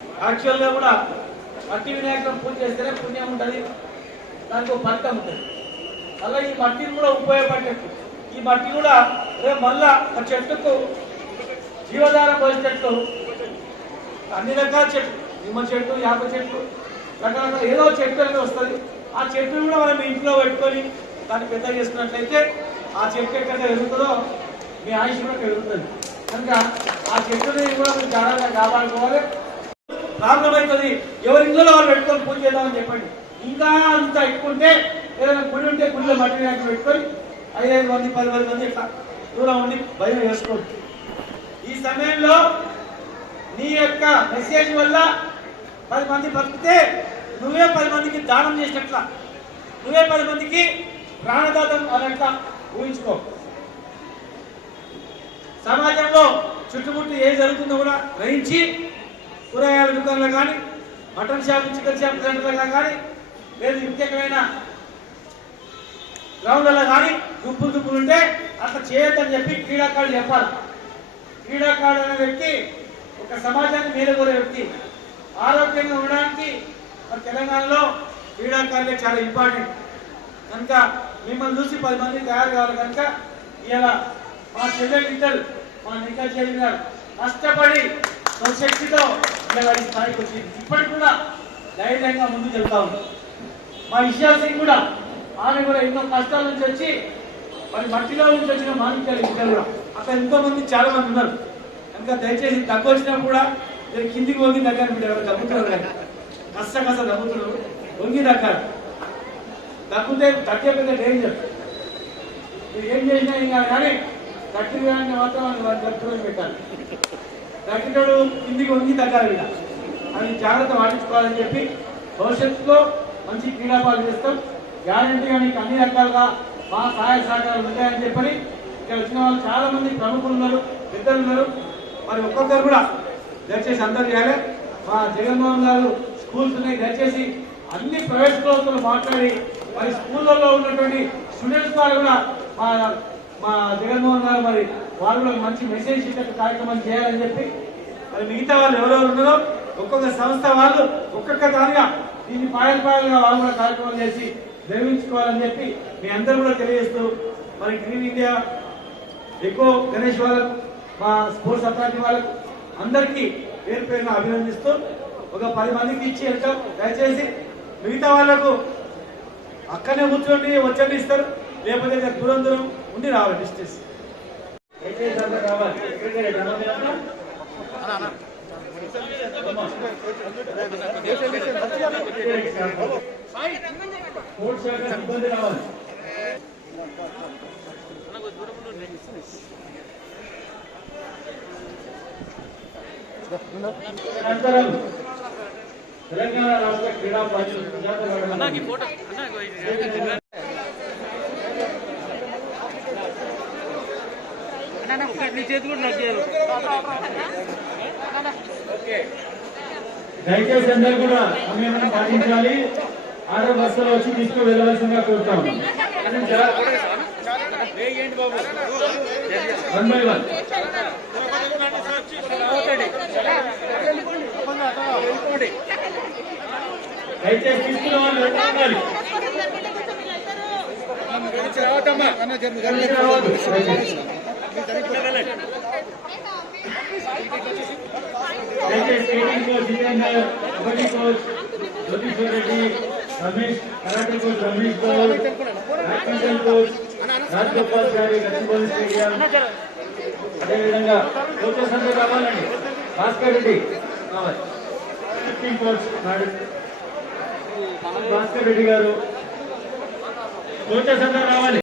యాక్చువల్గా కూడా మట్టి వినాయకులను పూజ చేస్తేనే పుణ్యం ఉంటుంది, దానికి ఒక ఫలితం ఉంటుంది. అలా ఈ మట్టిని కూడా ఉపయోగపడేట్టు ఈ మట్టి కూడా రేపు మళ్ళా ఆ చెట్టుకు జీవధారం పోసేటట్లు అన్ని రకాల చెట్లు, నిమ్మ చెట్టు, యాప చెట్లు, రకరకాల ఏదో చెట్టు అనేది వస్తుంది. ఆ చెట్టును కూడా మనం ఇంట్లో పెట్టుకొని దాన్ని పెద్ద చేసుకున్నట్లయితే ఆ చెట్టు ఎక్కడ ఎదుగుతుందో మీ ఆయుష్ కూడా పెరుగుతుంది. కనుక ఆ చెట్టుని కూడా మీరు జాగ్రత్తగా కాపాడుకోవాలి. ప్రాబ్లం అవుతుంది. ఎవరి ఇంట్లో వాళ్ళు పెట్టుకొని పూజ చేద్దామని చెప్పండి. ఇంకా అంత ఎక్కువ ఉంటే ఏదైనా గుడి ఉంటే గుడిలో మట్టి వ్యాఖ్య పెట్టుకొని 5 మంది 10 మంది ఇట్లా దూరం ఉండి భయం వేసుకోవచ్చు. ఈ సమయంలో నీ యొక్క మెసేజ్ వల్ల 10 మంది బతికితే నువ్వే 10 మందికి దానం చేసినట్ల, నువ్వే 10 మందికి ప్రాణదాతం అన్నట్ల ఊహించుకో. సమాజంలో చుట్టుముట్టు ఏం జరుగుతుందో కూడా గ్రహించి కూరగాయల దుకాణాలు కానీ, మటన్ షాప్, చికెన్ షాప్ సెంటర్లో కానీ, లేదు ప్రత్యేకమైన గ్రౌండ్లలో కానీ దుప్పులు ఉంటే అట్లా చేయొద్దని చెప్పి క్రీడాకారులు చెప్పాలి. క్రీడాకారుడు అనే వ్యక్తి ఒక సమాజాన్ని మేలుకోలే వ్యక్తి. ఆరోగ్యంగా ఉండడానికి మన తెలంగాణలో క్రీడాకారులే చాలా ఇంపార్టెంట్. కనుక మిమ్మల్ని చూసి 10 మంది తయారు కావాలి. కనుక ఇలా మా చెల్లెలిద్దరు, మా నికా చెల్లి గారు కష్టపడి స్వశక్తితో ఇలా ఈ స్థాయికి వచ్చింది. ఇప్పటికి కూడా ధైర్యంగా ముందుకు వెళ్తా ఉంది. మా ఇషాల్ సింగ్ కూడా, ఆమె కూడా ఎన్నో కష్టాల నుంచి వచ్చి మరి మట్టిలో నుంచి వచ్చిన మాణిక్యాలు ఇద్దరు కూడా అక్కడ ఎంతో మంది చాలా మంది ఉన్నారు. కనుక దయచేసి తక్కువ వచ్చినా కూడా మీరు కిందికి వంగి దగ్గర మీరు దగ్గుతున్నారు కానీ కష్ట దగ్గుతున్నారు, వంగి దగ్గర దగ్గుతే తగ్గే పెద్ద డేంజర్. మీరు ఏం చేసినా ఇంకా కానీ దగ్గర కానీ మాత్రం వాళ్ళు దగ్గర పెట్టాలి. దగ్గర కిందికి వంగి దగ్గర వీడ అని జాగ్రత్త పాటించుకోవాలని చెప్పి భవిష్యత్తులో మంచి క్రీడాపాలు చేస్తాం. గ్యారంటీగా నీకు అన్ని రకాలుగా మా సహాయ సహకారాలు ఉంటాయని చెప్పని ఇక్కడ వచ్చిన వాళ్ళు చాలా మంది ప్రముఖులు ఉన్నారు, పెద్దలు ఉన్నారు. మరి ఒక్కొక్కరు కూడా దయచేసి అందరూ చేయాలి. మా జగన్మోహన్ గారు స్కూల్స్ ఉన్నాయి, దయచేసి అన్ని ప్రైవేట్ స్కూల్స్తో మాట్లాడి మరి స్కూళ్ళల్లో ఉన్నటువంటి స్టూడెంట్స్ ద్వారా కూడా మా జగన్మోహన్ గారు మరి వాళ్ళు కూడా మంచి మెసేజ్ ఇచ్చే కార్యక్రమం చేయాలని చెప్పి మరి మిగతా వాళ్ళు ఎవరెవరు ఉన్నారో ఒక్కొక్క సంస్థ వాళ్ళు ఒక్కొక్క దానిగా దీన్ని పాయలుగా వాళ్ళు కూడా కార్యక్రమం చేసి నిర్వహించుకోవాలని చెప్పి మీ అందరూ కూడా తెలియజేస్తూ మరి గ్రీన్ ఇండియా ఎక్కువ గణేష్ వాళ్ళకు, మా స్పోర్ట్స్ అథారిటీ వాళ్ళకు అందరికీ పేరు పేరున అభినందిస్తూ ఒక 10 మందికి ఇచ్చి వెళ్తాం. దయచేసి మిగతా వాళ్ళకు అక్కడనే కూర్చోండి వచ్చండి ఇస్తారు, లేకపోతే దూరం దూరం ఉండి రావాలి. డిస్టెన్స్ రావాలి. ఇబ్బంది రావాలి. అనంతరం తెలంగాణ రాష్ట్ర క్రీడా దయచేసి అందరూ కూడా సమయాన్ని పాటించాలి. 6 బస్సులో వచ్చి తీసుకు వెళ్ళవలసిందిగా కోరుతాం. 1 by 1 దయచేసి తీసుకున్న వాళ్ళు ఉండాలి. Skating coach Jitender, kabaddi coach Jyothishwar Reddy, Ramesh karate coach Ramesh Goud, badminton coach Rajagopal గారి గచ్చిబౌలి స్టేడియం. అదేవిధంగా కోచెస్ అందరూ రావాలండి. భాస్కర్ రెడ్డి రావాలి. స్కిప్పింగ్ కోచ్ భాస్కర్ రెడ్డి గారు, కోచెస్ అందరూ రావాలి.